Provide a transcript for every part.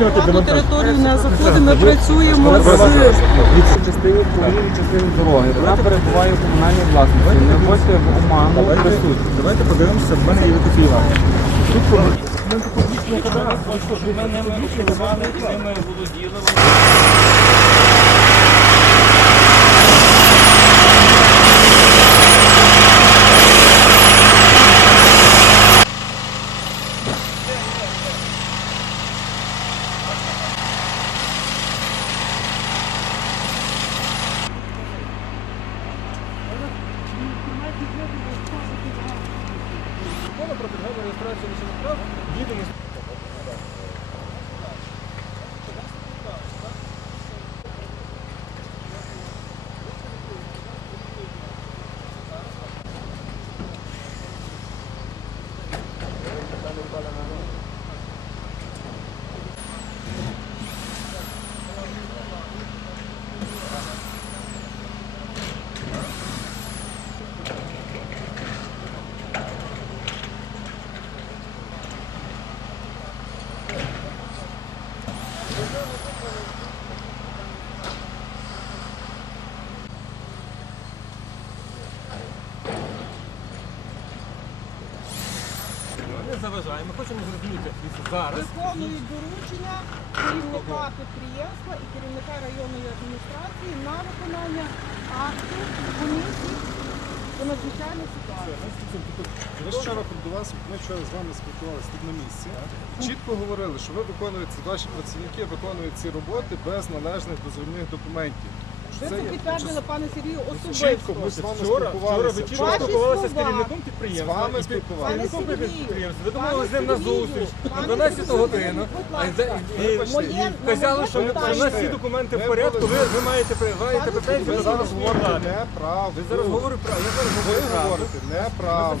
на приватну територію не заходимо, ми працюємо з Від частини повинні частини дороги. Вона перебуває у комунальній власності. Не вводьте в оману присутність. присутні. давайте подивимося, в мене є Вікофіла. Тут Закону Не. Ми хочемо зрозуміти зараз. виконують доручення керівника підприємства і керівника районної адміністрації на виконання акту комісії по надзвичайна ситуація. Ми вчора до вас, ми вчора з вами спілкувалися тут на місці. Чітко говорили, що ви виконуєте, ваші працівники виконують ці роботи без належних дозвільних документів. Ви це це підтвердили, пане Сергію, чітко, ми особисто. з вами Вчора, вчора спілкувалися. Ваші спілкувалися з слова. керівником З підприємства. вами і з спілкувалися. керівником Сергію, підприємства. Ви пане домовилися з ним на Сергію, зустріч пане на 12 Сергію, годину. будь ласка. і- і- Моє- і Казали, що у нас всі документи в порядку, ви, ви маєте при- маєте Пане претензії Ви Сергію, зараз зараз говорите неправду. Ви зараз говорите. Я зараз Ви правду. говорите неправду.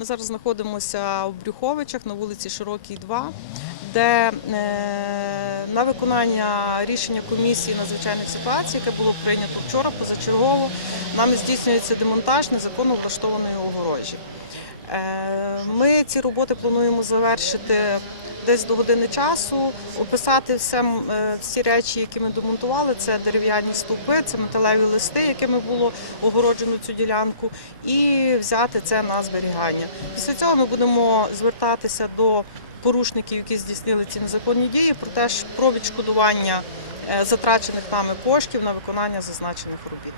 Ми зараз знаходимося в Брюховичах на вулиці Широкій, 2, де е, на виконання рішення комісії надзвичайних ситуацій, яке було прийнято вчора позачергово, нами здійснюється демонтаж незаконно влаштованої огорожі. Е, Ми ці роботи плануємо завершити десь до години часу, описати все, е, всі речі, які ми демонтували. Це дерев'яні стовпи, це металеві листи, якими було огороджено цю ділянку, і взяти це на зберігання. Після цього ми будемо звертатися до порушників, які здійснили ці незаконні дії, про те, що- про відшкодування е, затрачених нами коштів на виконання зазначених робіт.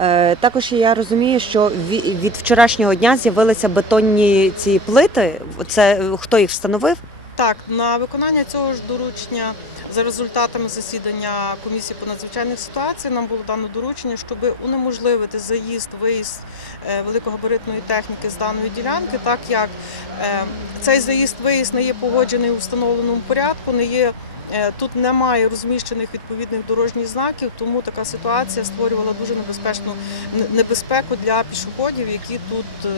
Е, Також я розумію, що ві- від вчорашнього дня з'явилися бетонні ці плити. Це хто їх встановив? Так, на виконання цього ж доручення за результатами засідання комісії по надзвичайних ситуаціях нам було дано доручення, щоб унеможливити заїзд, виїзд е, великогабаритної техніки з даної ділянки, так як е, цей заїзд, виїзд не є погоджений у встановленому порядку, не є. Е, Тут немає розміщених відповідних дорожніх знаків, тому така ситуація створювала дуже небезпечну небезпеку для пішоходів, які тут е,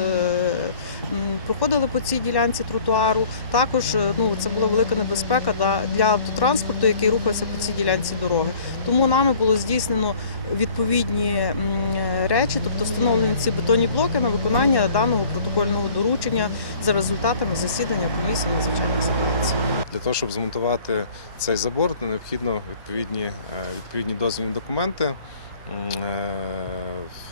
проходили по цій ділянці тротуару. Також е, ну, це була велика небезпека для, автотранспорту, який рухався по цій ділянці дороги. Тому нами було здійснено відповідні речі, тобто встановлені ці бетонні блоки на виконання даного протокольного доручення за результатами засідання комісії надзвичайних ситуацій. Для того, щоб змонтувати цей забор, необхідно відповідні, е, відповідні дозвільні документи. Е,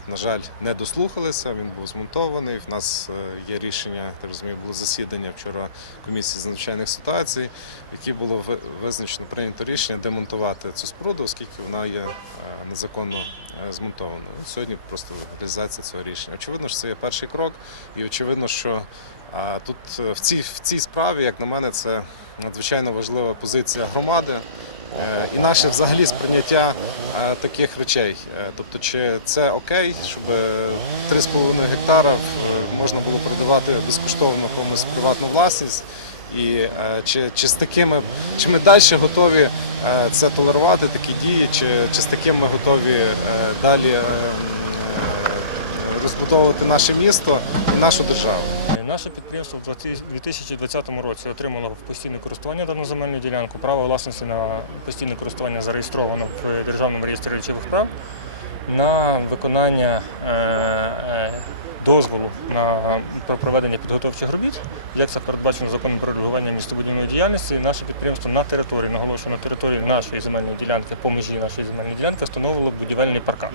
На жаль, не дослухалися, він був змонтований. В нас е, є рішення, я розумію, було засідання вчора комісії з надзвичайних ситуацій, в якій було визначено прийнято рішення демонтувати цю споруду, оскільки вона є е, незаконно змонтованою. Сьогодні просто реалізація цього рішення. Очевидно, що це є перший крок, і очевидно, що тут в цій, в цій справі, як на мене, це надзвичайно важлива позиція громади і наше взагалі сприйняття е, таких речей. Е, Тобто, чи це окей, щоб е, 3,5 гектара е, можна було передавати безкоштовно комусь приватну власність. І е, чи, чи з такими, чи ми далі готові е, це толерувати, такі дії, чи, чи з таким ми готові е, далі е, м, е, розбудовувати наше місто і нашу державу? Наше підприємство в 2020 році отримало в постійне користування дану земельну ділянку. Право власності на постійне користування зареєстровано в Державному реєстрі речових прав на виконання е, е, дозволу на проведення підготовчих робіт, як це передбачено законом про регулювання містобудівної діяльності. Наше підприємство на території, наголошую, на території нашої земельної ділянки, по межі нашої земельної ділянки, встановило будівельний паркан.